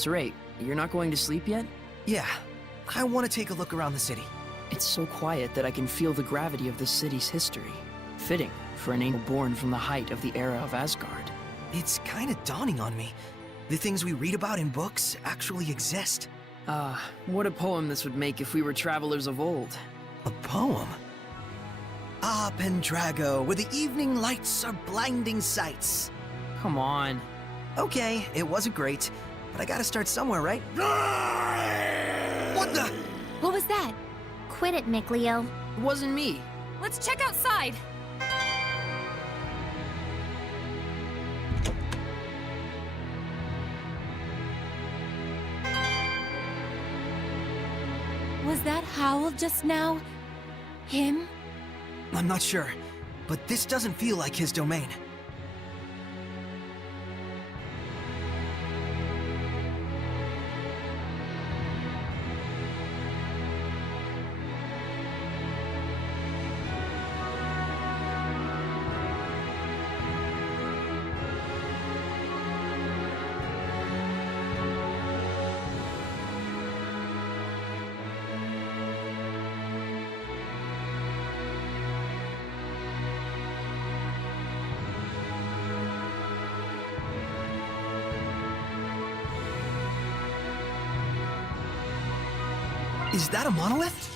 Saray, you're not going to sleep yet? Yeah, I want to take a look around the city. It's so quiet that I can feel the gravity of this city's history. Fitting for an angel born from the height of the era of Asgard. It's kind of dawning on me. The things we read about in books actually exist. What a poem this would make if we were travelers of old. A poem? Ah, Pendrago, where the evening lights are blinding sights. Come on. Okay, it wasn't great, but I gotta start somewhere, right? What the? What was that? Quit it, Mickleo. It wasn't me. Let's check outside. Was that Howl just now? Him? I'm not sure, but this doesn't feel like his domain. Is that a monolith?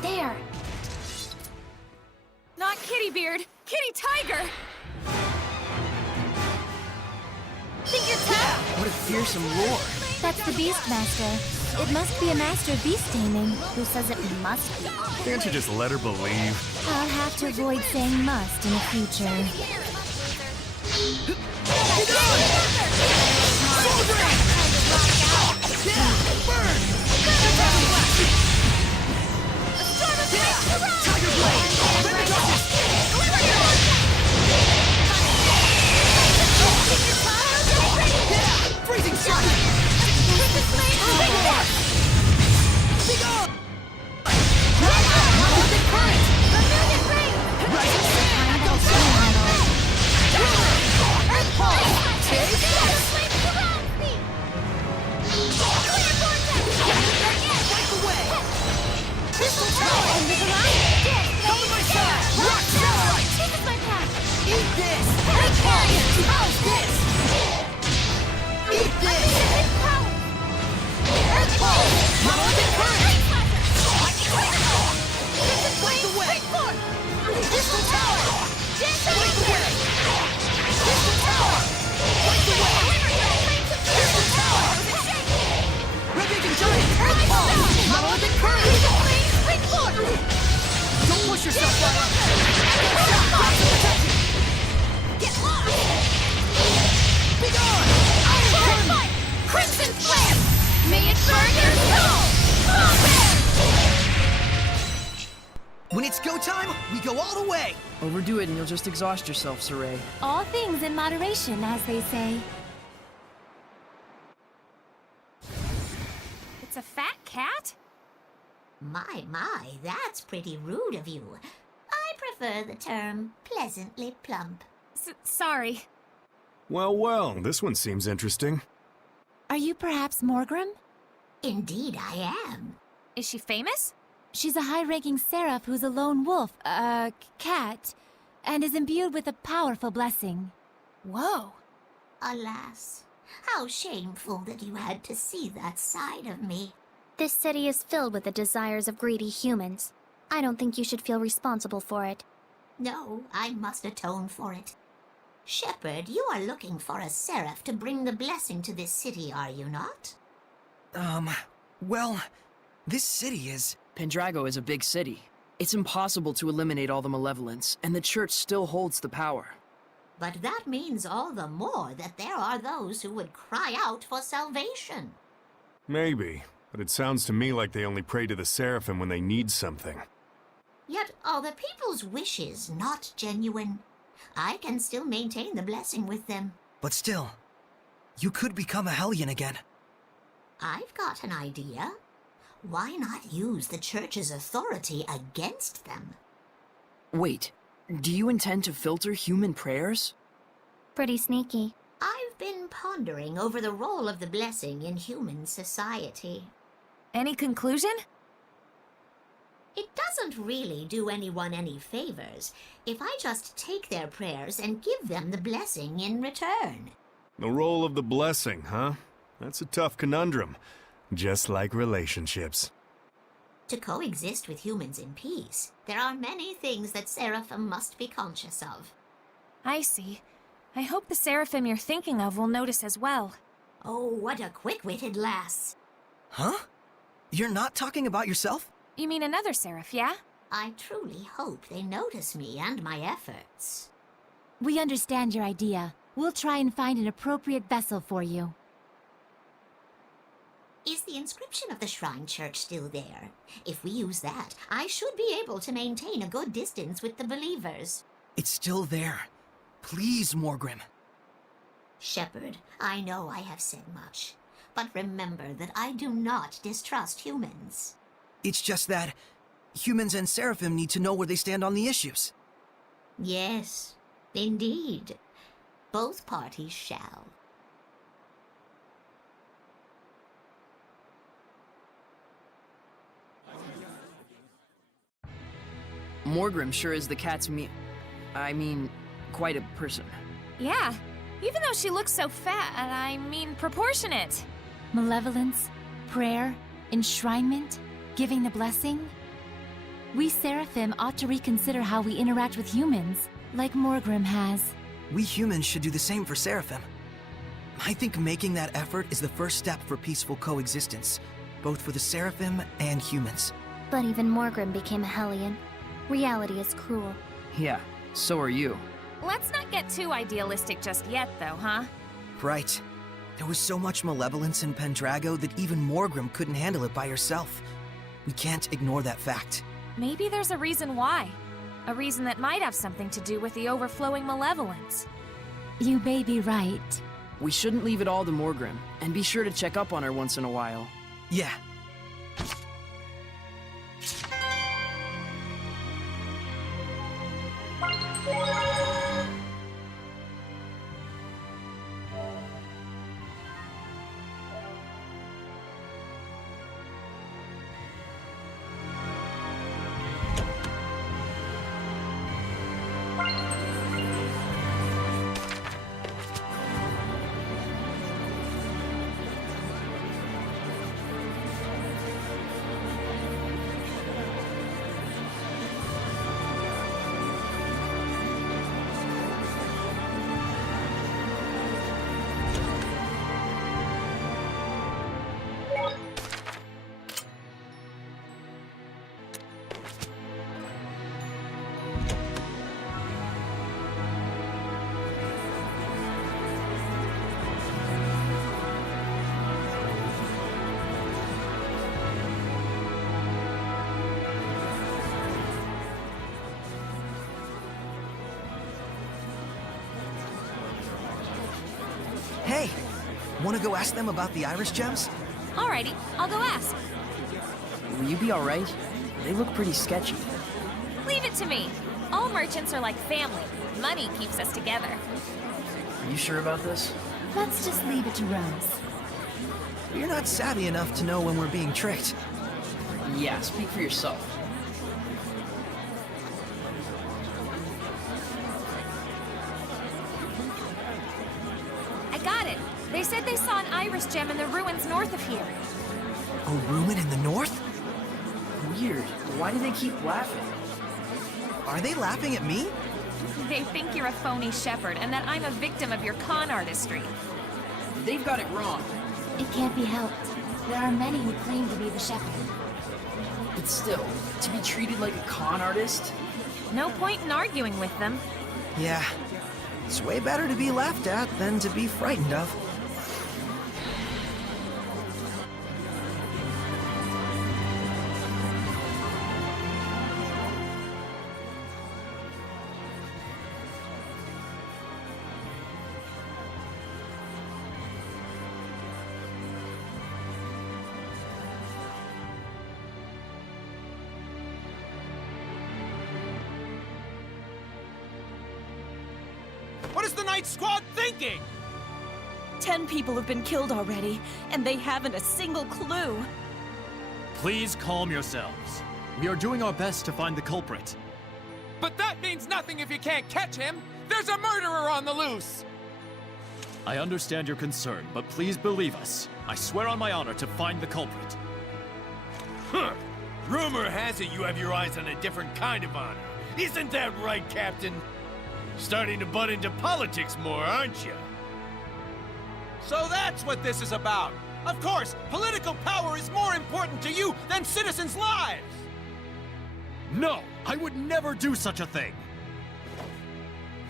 There! Not Kitty Beard, Kitty Tiger! Think you're tough? What a fearsome roar. That's the Beastmaster. It must be a master of beast taming. Who says it must be? Can't you just let her believe? I'll have to avoid saying must in the future. Freezing shot! Don't push yourself right up! Get lost! Be gone! Crimson Flame! May it burn your soul! When it's go time, we go all the way! Overdo it and you'll just exhaust yourself, Saray. All things in moderation, as they say. It's a fat cat? My, that's pretty rude of you. I prefer the term pleasantly plump. Sorry. Well, this one seems interesting. Are you perhaps Morgrim? Indeed I am. Is she famous? She's a high-ranking seraph who's a lone wolf, cat, and is imbued with a powerful blessing. Whoa. Alas, How shameful that you had to see that side of me. This city is filled with the desires of greedy humans. I don't think you should feel responsible for it. No, I must atone for it. Shepherd, you are looking for a seraph to bring the blessing to this city, are you not? Well, this city is... Pendrago is a big city. It's impossible to eliminate all the malevolence, and the church still holds the power. But that means all the more that there are those who would cry out for salvation. Maybe, but it sounds to me like they only pray to the Seraphim when they need something. Yet are the people's wishes not genuine? I can still maintain the blessing with them. But still, you could become a Hellion again. I've got an idea. Why not use the church's authority against them? Wait, do you intend to filter human prayers? Pretty sneaky. I've been pondering over the role of the blessing in human society. Any conclusion? It doesn't really do anyone any favors if I just take their prayers and give them the blessing in return. The role of the blessing, huh? That's a tough conundrum. Just like relationships. To coexist with humans in peace, there are many things that Seraphim must be conscious of. I see. I hope the Seraphim you're thinking of will notice as well. Oh, what a quick-witted lass. Huh? You're not talking about yourself? You mean another Seraph, yeah? I truly hope they notice me and my efforts. We understand your idea. We'll try and find an appropriate vessel for you. Is the inscription of the Shrine Church still there? If we use that, I should be able to maintain a good distance with the believers. It's still there. Please, Morgrim. Shepherd, I know I have said much, but remember that I do not distrust humans. It's just that humans and Seraphim need to know where they stand on the issues. Yes, indeed. Both parties shall. Morgrim sure is the cat's quite a person. Yeah, even though she looks so fat, proportionate. Malevolence, prayer, enshrinement, giving the blessing. We Seraphim ought to reconsider how we interact with humans, like Morgrim has. We humans should do the same for Seraphim. I think making that effort is the first step for peaceful coexistence, both for the Seraphim and humans. But even Morgrim became a Hellion. Reality is cruel. Yeah, so are you. Let's not get too idealistic just yet, though, huh? Right. There was so much malevolence in Pendrago that even Morgrim couldn't handle it by herself. We can't ignore that fact. Maybe there's a reason why. A reason that might have something to do with the overflowing malevolence. You may be right. We shouldn't leave it all to Morgrim, and be sure to check up on her once in a while. Yeah. Hey, wanna go ask them about the Iris gems? Alrighty, I'll go ask. Will you be alright? They look pretty sketchy. Leave it to me. All merchants are like family. Money keeps us together. Are you sure about this? Let's just leave it to Rose. You're not savvy enough to know when we're being tricked. Yeah, speak for yourself. I got it. They said they saw an iris gem in the ruins north of here. A ruin in the north? Weird. Why do they keep laughing? Are they laughing at me? They think you're a phony shepherd and that I'm a victim of your con artistry. They've got it wrong. It can't be helped. There are many who claim to be the shepherd. But still, to be treated like a con artist? No point in arguing with them. Yeah. It's way better to be laughed at than to be frightened of. What is the Night Squad thinking? 10 people have been killed already, and they haven't a single clue. Please calm yourselves. We are doing our best to find the culprit. But that means nothing if you can't catch him! There's a murderer on the loose! I understand your concern, but please believe us. I swear on my honor to find the culprit. Huh. Rumor has it you have your eyes on a different kind of honor. Isn't that right, Captain? Starting to butt into politics more, aren't you? So that's what this is about! Of course, political power is more important to you than citizens' lives! No! I would never do such a thing!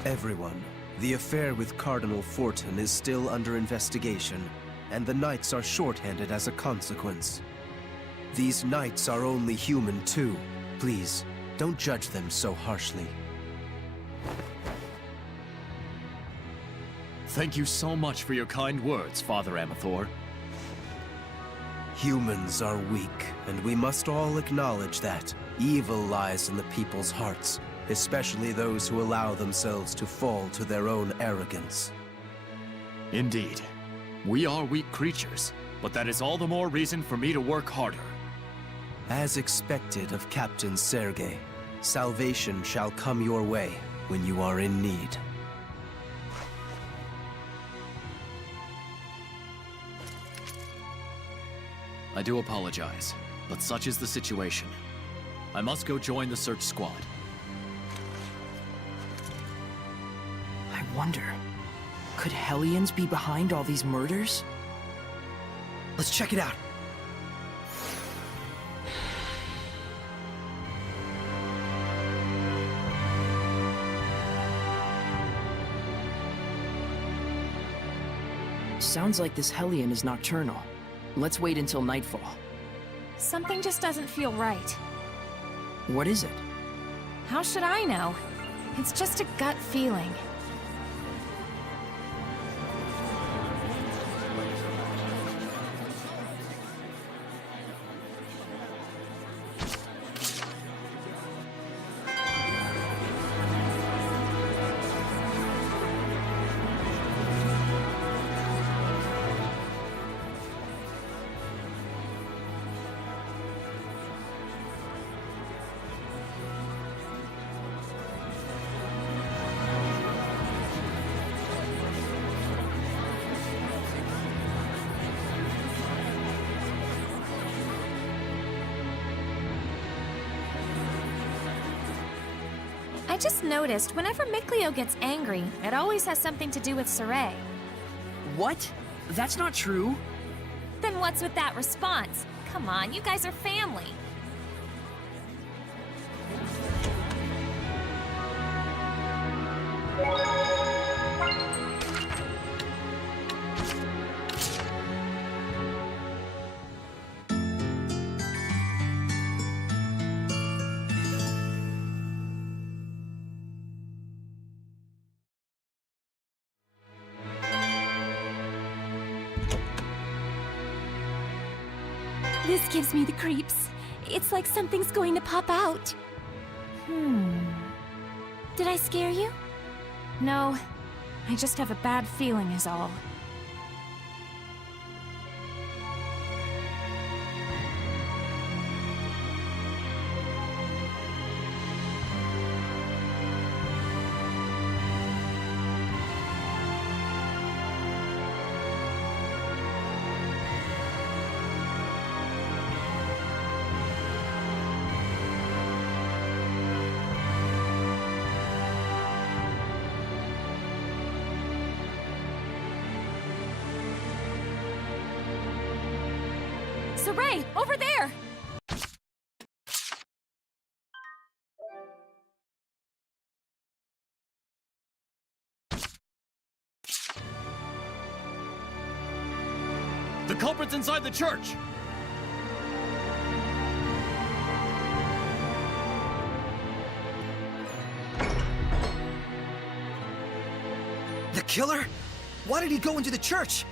Everyone, the affair with Cardinal Fortin is still under investigation, and the Knights are shorthanded as a consequence. These Knights are only human too. Please, don't judge them so harshly. Thank you so much for your kind words, Father Amathor. Humans are weak, and we must all acknowledge that. Evil lies in the people's hearts, especially those who allow themselves to fall to their own arrogance. Indeed. We are weak creatures, but that is all the more reason for me to work harder. As expected of Captain Sergei, salvation shall come your way when you are in need. I do apologize, but such is the situation. I must go join the search squad. I wonder, could Hellions be behind all these murders? Let's check it out. Sounds like this Hellion is nocturnal. Let's wait until nightfall. Something just doesn't feel right. What is it? How should I know? It's just a gut feeling. I just noticed whenever Mikleo gets angry, it always has something to do with Saray. What? That's not true. Then what's with that response? Come on, you guys are family. This gives me the creeps. It's like something's going to pop out. Did I scare you? No, I just have a bad feeling is all. Saray, over there! The culprit's inside the church! The killer? Why did he go into the church?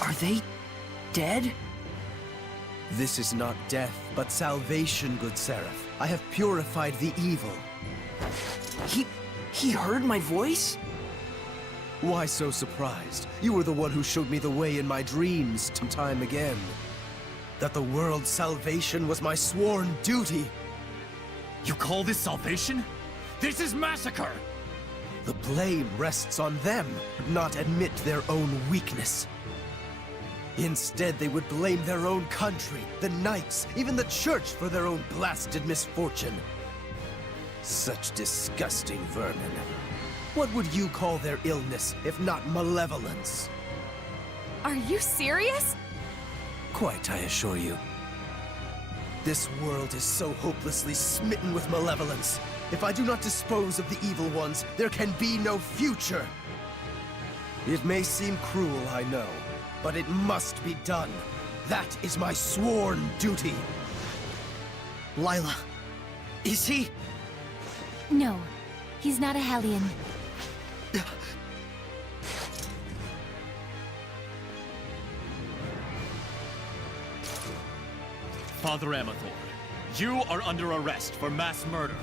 Are they dead? This is not death, but salvation, good Seraph. I have purified the evil. He heard my voice? Why so surprised? You were the one who showed me the way in my dreams time again. That the world's salvation was my sworn duty. You call this salvation? This is massacre! The blame rests on them, not admit their own weakness. Instead, they would blame their own country, the knights, even the church for their own blasted misfortune. Such disgusting vermin. What would you call their illness, if not malevolence? Are you serious? Quite, I assure you. This world is so hopelessly smitten with malevolence. If I do not dispose of the evil ones, there can be no future. It may seem cruel, I know, but it must be done. That is my sworn duty. Lila, is he? No, he's not a Hellion. Father Amathor, you are under arrest for mass murder.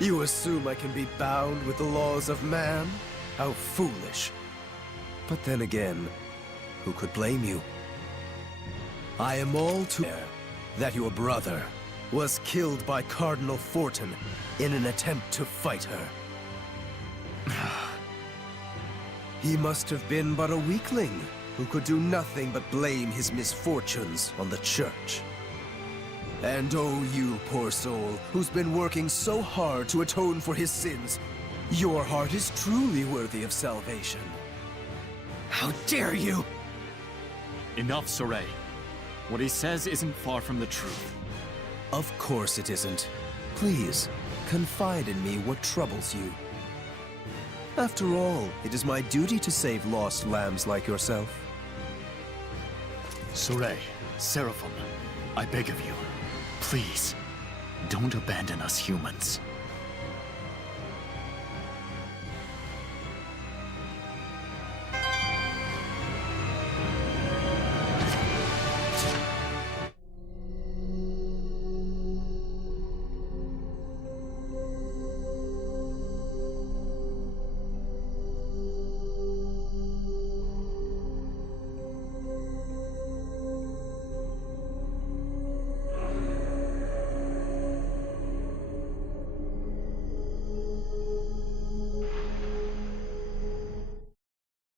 You assume I can be bound with the laws of man? How foolish. But then again, who could blame you? I am all too aware that your brother was killed by Cardinal Fortin in an attempt to fight her. He must have been but a weakling who could do nothing but blame his misfortunes on the church. And oh, you poor soul, who's been working so hard to atone for his sins, your heart is truly worthy of salvation. How dare you! Enough, Saray. What he says isn't far from the truth. Of course it isn't. Please, confide in me what troubles you. After all, it is my duty to save lost lambs like yourself. Saray, Seraphim, I beg of you, please, don't abandon us humans.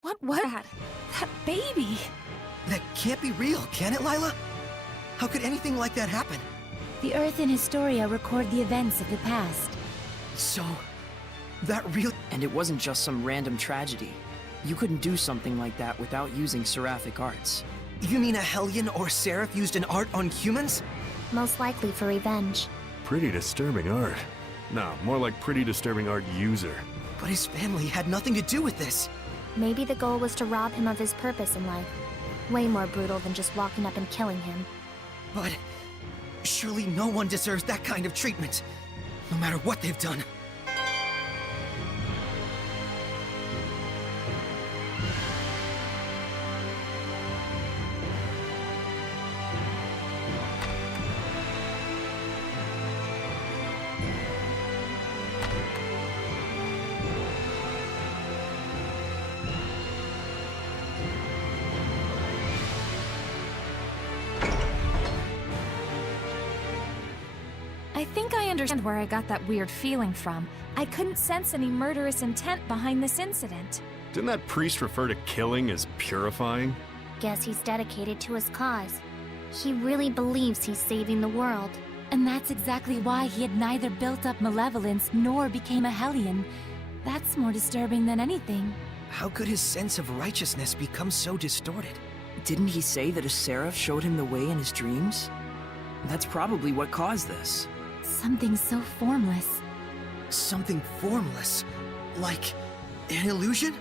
What was that? That baby! That can't be real, can it, Lila? How could anything like that happen? The Earth and Historia record the events of the past. So, that real— And it wasn't just some random tragedy. You couldn't do something like that without using seraphic arts. You mean a Hellion or Seraph used an art on humans? Most likely for revenge. Pretty disturbing art. No, more like pretty disturbing art user. But his family had nothing to do with this. Maybe the goal was to rob him of his purpose in life. Way more brutal than just walking up and killing him. But surely no one deserves that kind of treatment, no matter what they've done. I think I understand where I got that weird feeling from. I couldn't sense any murderous intent behind this incident. Didn't that priest refer to killing as purifying? Guess he's dedicated to his cause. He really believes he's saving the world. And that's exactly why he had neither built up malevolence nor became a Hellion. That's more disturbing than anything. How could his sense of righteousness become so distorted? Didn't he say that a seraph showed him the way in his dreams? That's probably what caused this. Something so formless. Something formless? Like an illusion?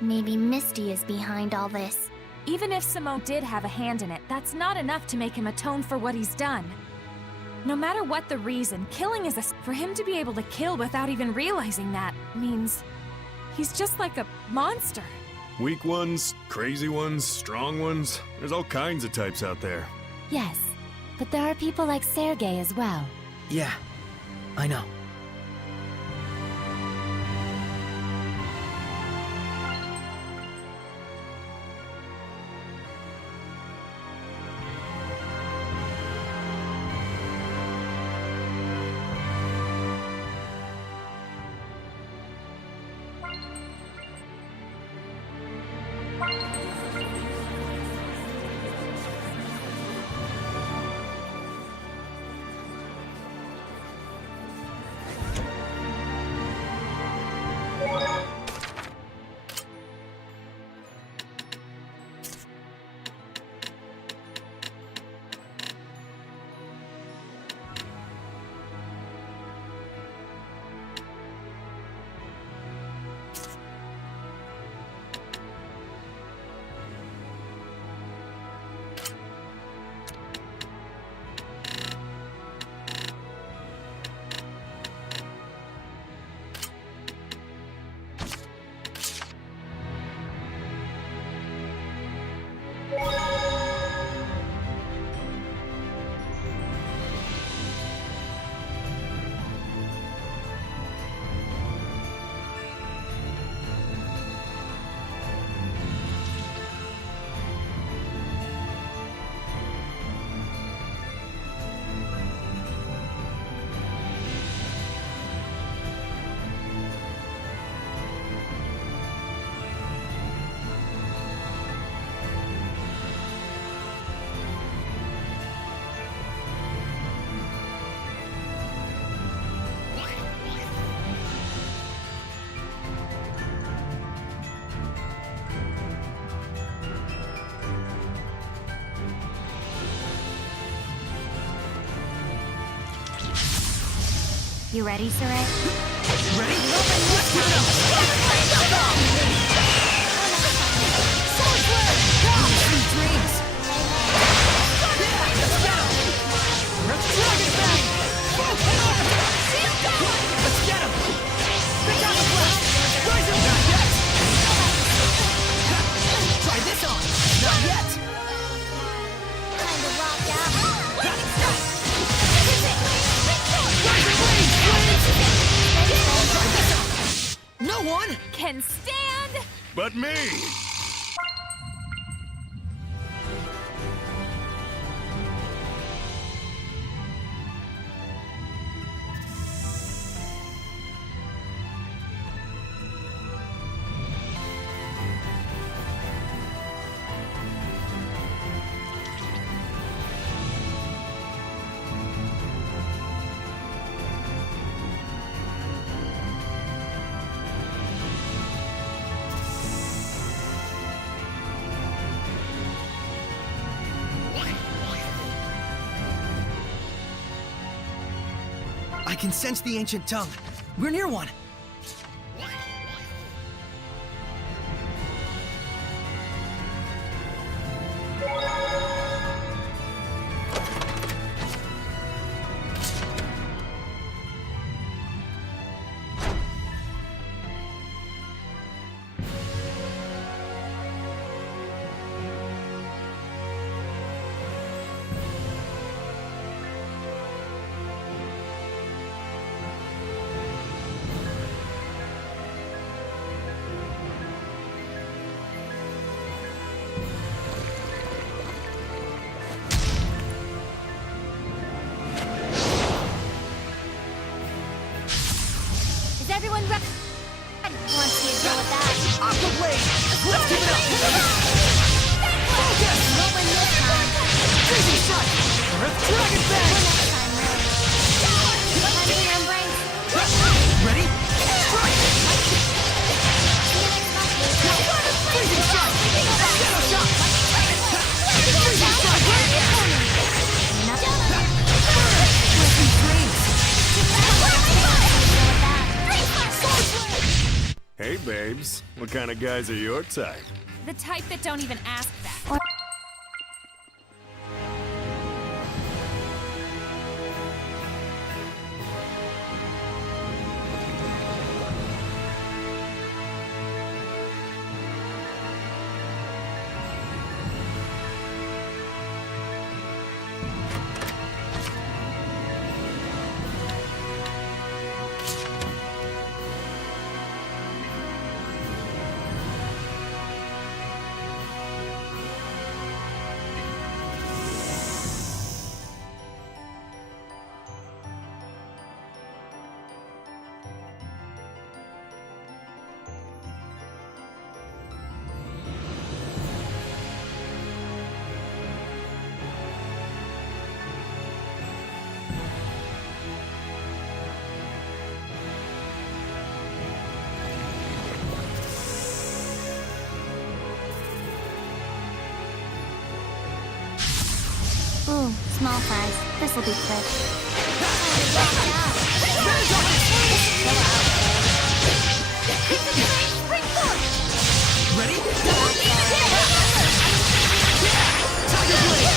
Maybe Misty is behind all this. Even if Simone did have a hand in it, that's not enough to make him atone for what he's done. No matter what the reason, killing is for him to be able to kill without even realizing that means he's just like a monster. Weak ones, crazy ones, strong ones. There's all kinds of types out there. Yes, but there are people like Sergei as well. Yeah, I know. You ready, Sarai? Ready? Let's give it up! Sweet dreams! Let's get him! Let's dragon bang! Let's get him! Pick out the flash! Rise him! Not yet! Try this on! Not yet! Kinda rocked out. No one can stand but me! I can sense the ancient tongue. We're near one. everyone ready? Want to see it go with that? Aqua Blade! Let's give it up! Focus! No one this time. Freezing Strike! Earth Dragon One Bang! next time, really. Time for your embrace. Ready? Strike! See you next month, Luke. Freezing Strike! Shadow Shot! Freezing Strike! Twisting Dreams! Hey, babes. What kind of guys are your type? The type that don't even ask that. Ooh, small fries. This'll be quick. Ready? Tiger Blade!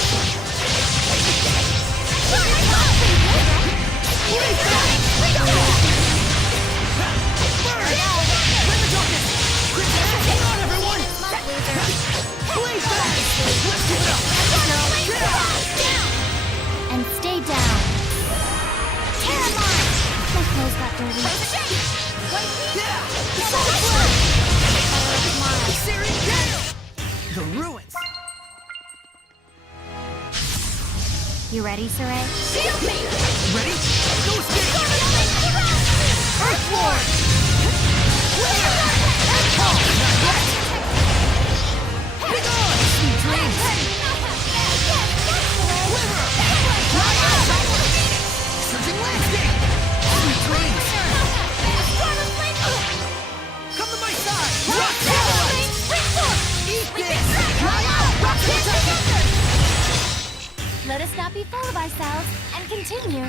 And stay down. Terramon! My clothes got dirty. The ruins! You ready, Saray? Shield me! Ready? Go speed! Earthborn! Earthfall! Not yet! Big on! Sweet dreams! Quiver! Surging landscape! Sweet dreams! Come to my side! Rock Satellite! Eat this! Rock Protection! Let us not be full of ourselves and continue.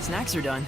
Snacks are done.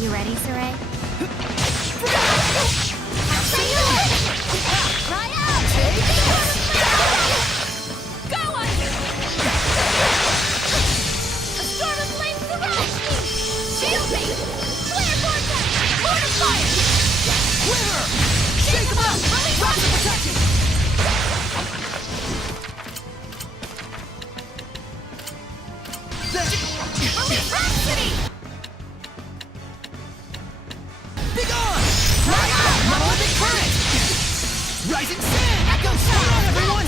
You ready, Saray? Right out! Go on! A storm of flames surrounds me! Shield me! Flare vortex! Mortar fire! Quiver! Shake them up! Rocks of protection! Release Rhapsody! Be gone! Right out! Monolithic current! Rising sand! Echo strong, everyone!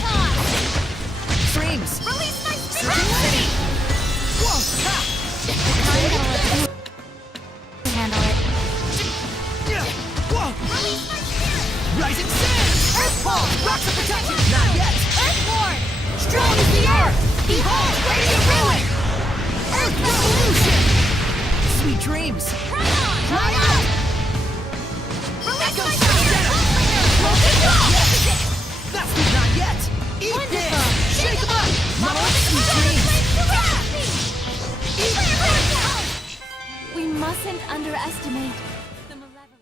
Frames! Release my Rhapsody! Whoa! Ha! Handle it. Yeah! Whoa! Release my spirit! Rising sand! Earth pulse! Rocks of protection! Not yet! Earthborn! Strong as the earth! Behold, radiant ruin! Earth revolution! Sweet dreams! Right on! Right out! Release Echo my sound spirit! center! Broken That's not yet! Eat Wonderful! this! Shake them up! Monolithic sweet dreams! Eat We mustn't underestimate the malevolence.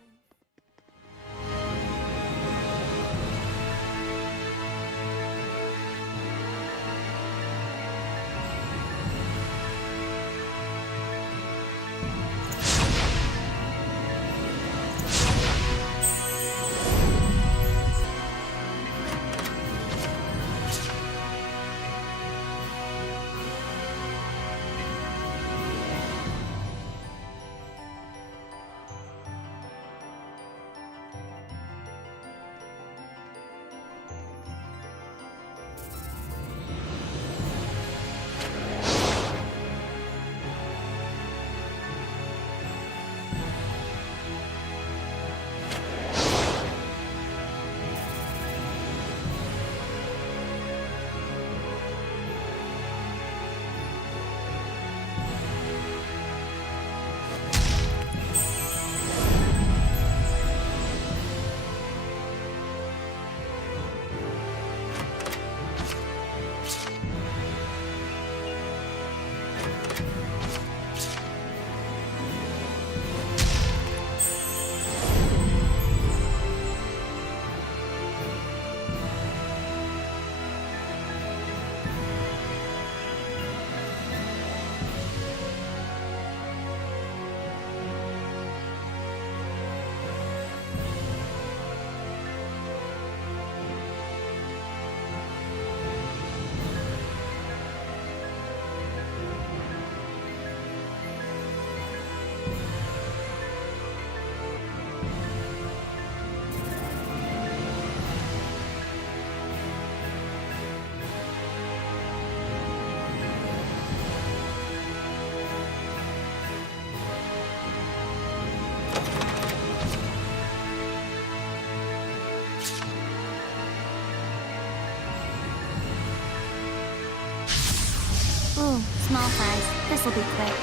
Ooh, small fries. This'll be quick.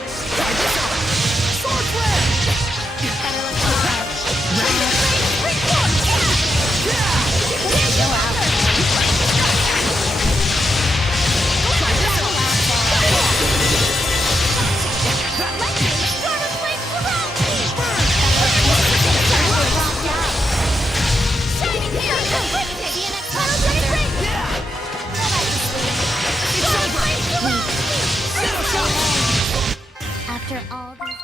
Sword flare! Better look alive. Yeah! After all these...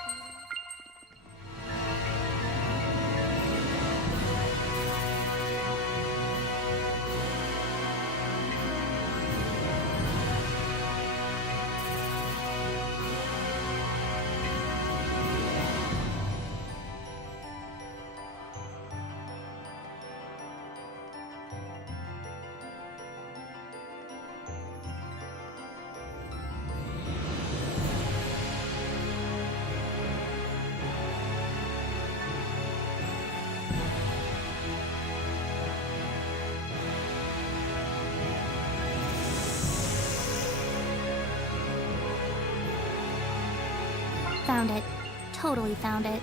Found it. Totally found it.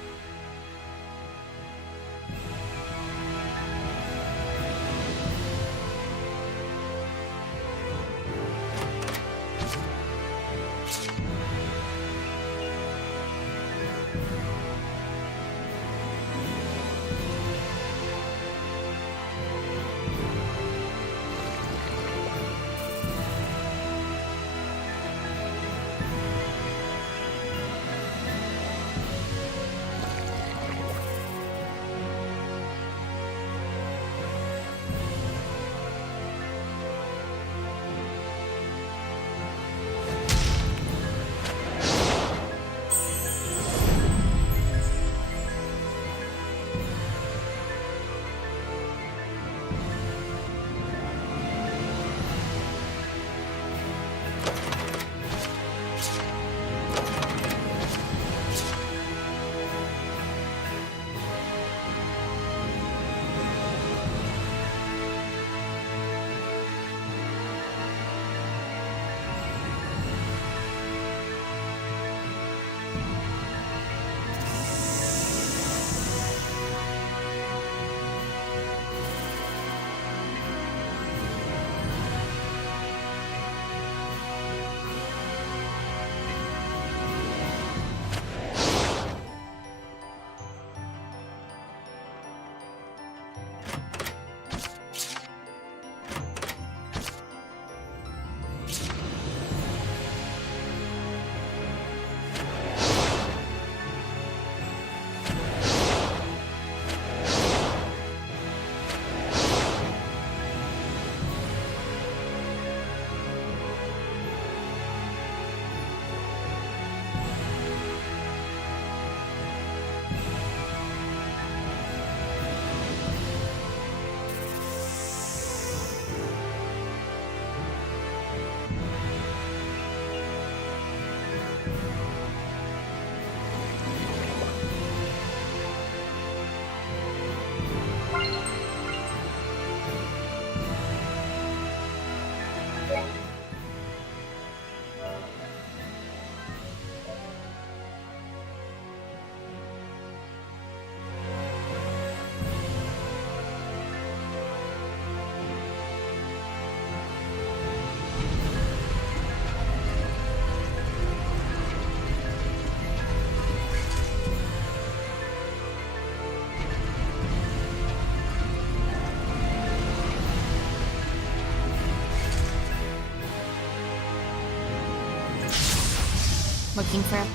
Looking for a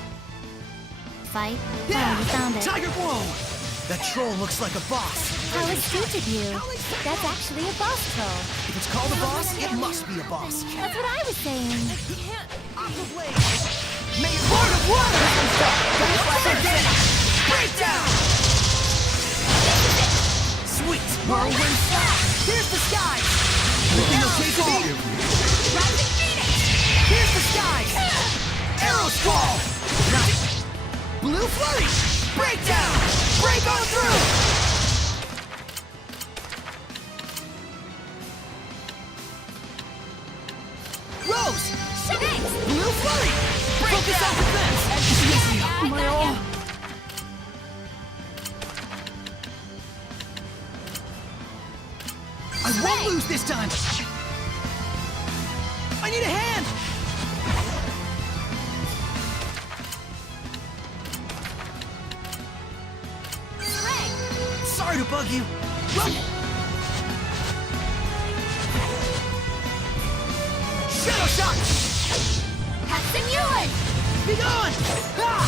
fight? Yeah, you found it. Tiger! Whoa! That troll looks like a boss. How astute of you. That's actually a boss troll. If it's called a boss, it must be a boss. That's what I was saying. Aqua Blade! May it Lord of Water! Breakdown! Sweet! Whirlwind Slash! Here's the sky! Looking okay to me? Rising Phoenix! Here's the sky! Arrow Squall! Nice! Blue Flurry! Breakdown! Break on through! Rose! Blue Flurry! Focus on defense! My all! I won't lose this time! I need a hand! Sorry to bug you. Shadow Shot! Captain Ewan! Be gone! Ah!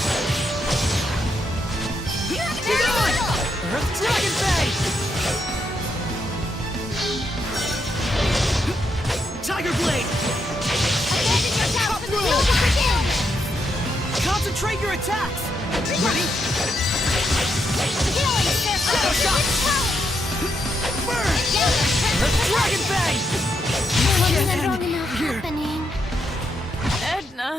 Be gone! Earth Dragon Bay! Tiger Blade! Abandon your town for the Silver Begins! Concentrate your attacks! Ready? Shadow Shot! Burn! Earth Dragon Bay! Wasn't long enough happening. Edna.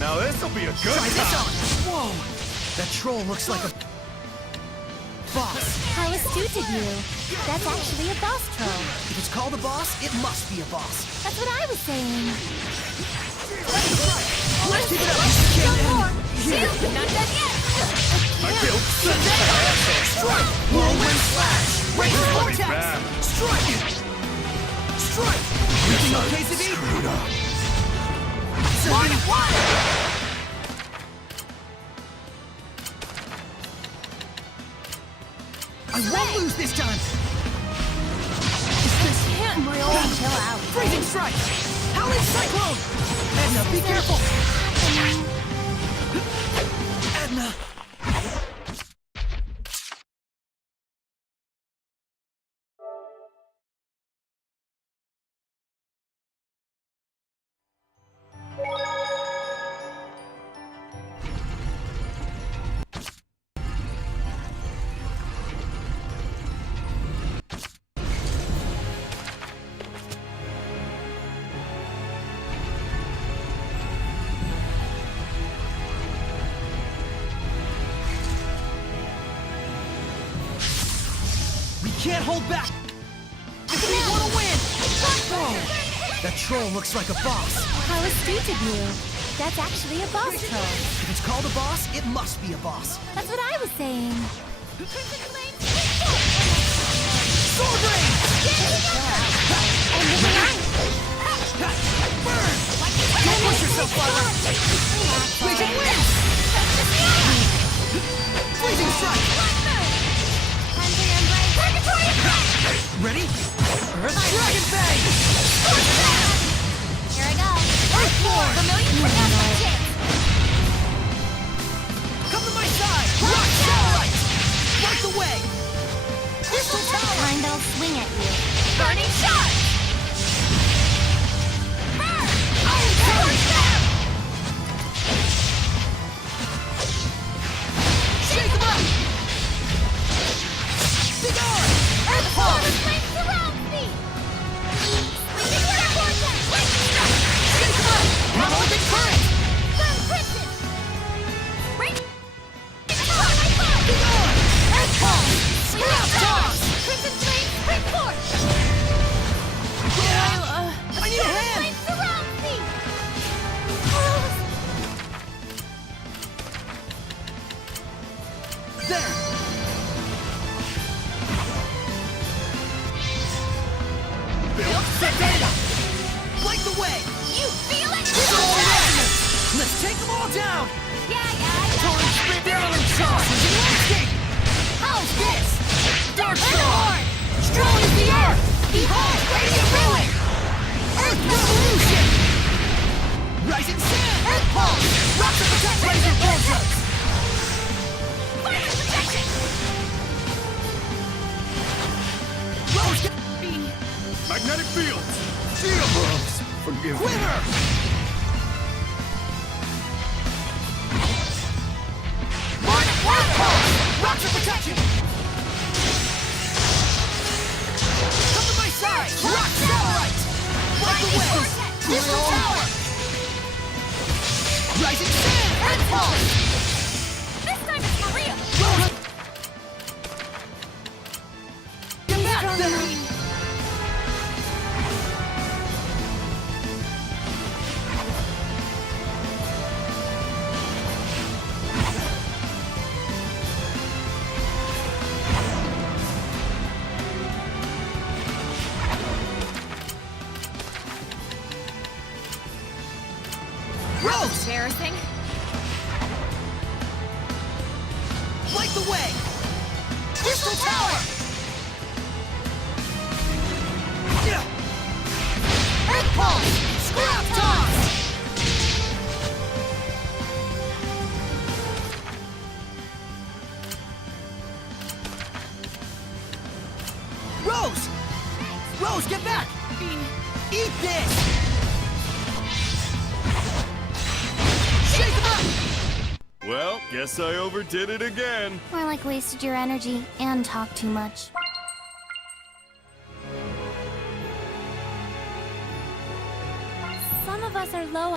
Now this'll be a good Try this time. on! Whoa! That troll looks like a boss. How astute of you. That's actually a boss troll. If it's called a boss, it must be a boss. That's what I was saying. Let's keep it up! One more. Here. Two. Not done yet. I feel Strike! Whirlwind Slash! Razor I'll be Vortex! back. Strike! Strike! Everything okay, Zibi? screwed up. Lord of Water! I won't lose this time! Is this my all? Chill out. Freezing Strike! Howling Cyclone! Edna, be careful! Edna! Can't hold back! I think we want to win! Whoa! That troll looks like a boss. How astute of you. That's actually a boss troll. If it's called a boss, it must be a boss. That's what I was saying. Sword Rain! End of the line. Burn! Don't push yourself, Father! Raging Wind! Freezing Strike! Ready? Earth Dragon Bay! Here I go. Earthborn! That's my chance. Come to my side! Rock Satellite! Right the way! Crystal Tower! Kind I'll swing at you. Burning shot! Burn! Iron Curry! Shake them up! Be gone! Earthborn! Surround me! Behold! Radiant Ruin! Earth Revolution! Rising Sun! Earth Pulse! Rocks of Protection! Razor Bulldogs! Fire Protection! Rose! Magnetic fields! Shield blows! Forgive me. Quiver! Earth Pulse! Rocks of Protection! Come to my side! Rock Satellite! Right away! Crystal Tower! Rising Sun! Earth Pulse! This time it's for real! Get back there! Rose! Embarrassing. Light the way! Crystal Tower! Earth Pulse! Scrap Toss! Rose! Rose, get back! Eat this! Shake them up! Well, guess I overdid it again. More like wasted your energy and talked too much. Some of us are low.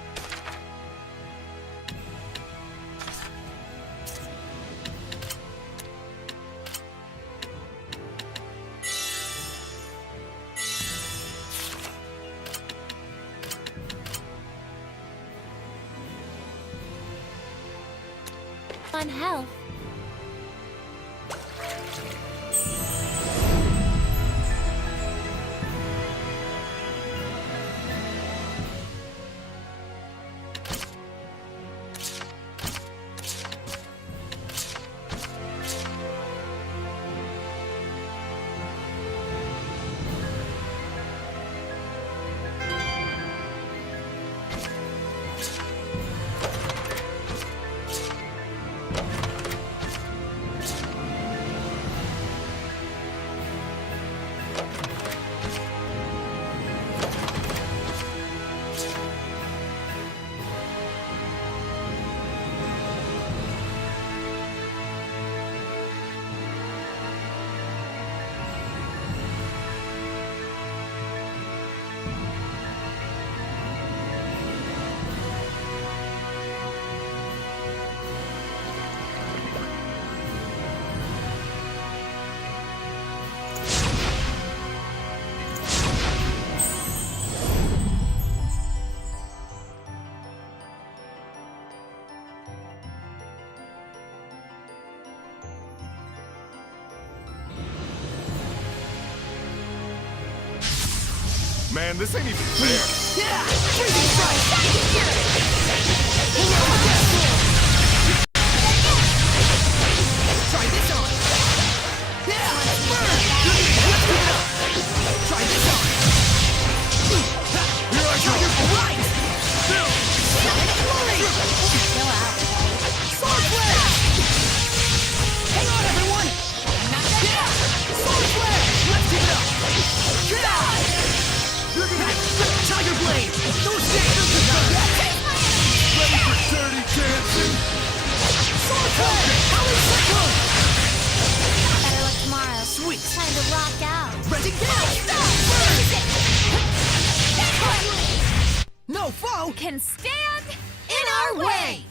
On health. Man, this ain't even fair. Yeah! Freezing Strike! Try this on! Yeah! Burn! Let's give it up! Try this on! Here I go! Right! Flurry! Chill out. Sword Flash! Hang on, everyone! Yeah! Sword Flash! Let's give it up! Yeah! Tiger Blade! Those dancers are not yet! Ready for dirty dancing? Sword Flash! Holy Cyclone! Better luck tomorrow. Sweet! Time to rock out. Ready, go! Burn! No foe Can stand in our way!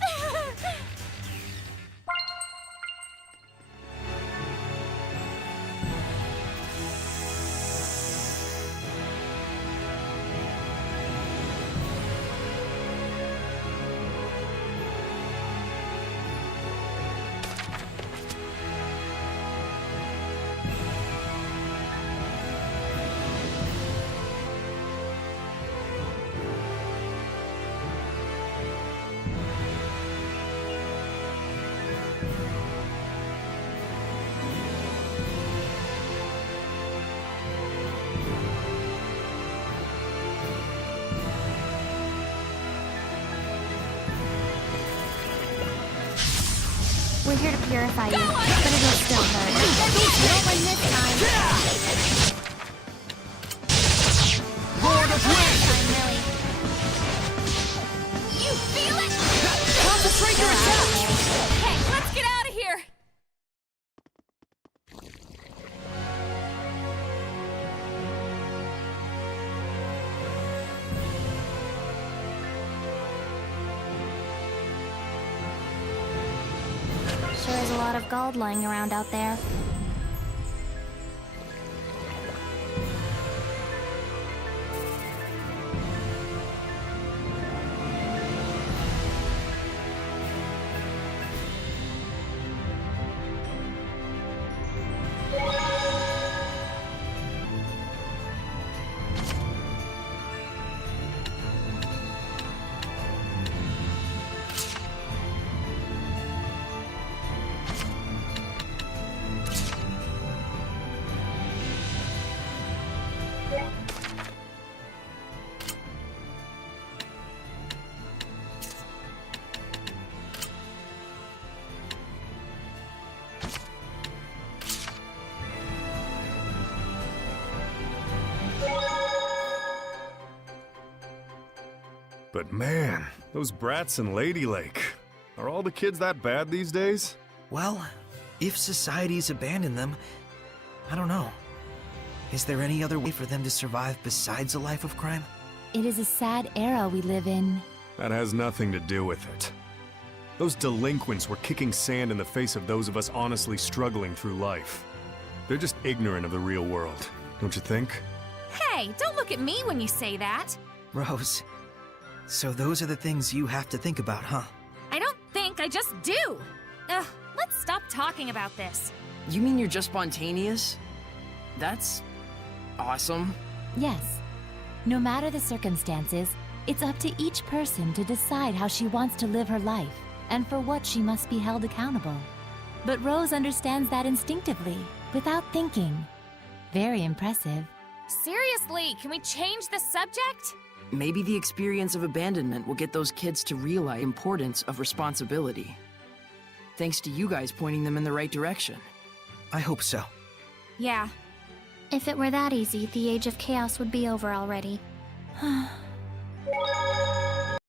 We're here to purify you, but it'll still hurt. Don't win this time. Lord of Wind! Really. You feel it? Concentrate your attack! Hey, let's get out of here! Sure is a lot of gold lying around out there. But man, those brats in Lady Lake. Are all the kids that bad these days? Well, if society's abandoned them, I don't know. Is there any other way for them to survive besides a life of crime? It is a sad era we live in. That has nothing to do with it. Those delinquents were kicking sand in the face of those of us honestly struggling through life. They're just ignorant of the real world, don't you think? Hey, don't look at me when you say that. Rose, so those are the things you have to think about, huh? I don't think, I just do. Ugh, let's stop talking about this. You mean you're just spontaneous? That's awesome. Yes. No matter the circumstances, it's up to each person to decide how she wants to live her life and for what she must be held accountable. But Rose understands that instinctively, without thinking. Very impressive. Seriously, can we change the subject? Maybe the experience of abandonment will get those kids to realize the importance of responsibility. Thanks to you guys pointing them in the right direction. I hope so. Yeah. If it were that easy, the Age of Chaos would be over already.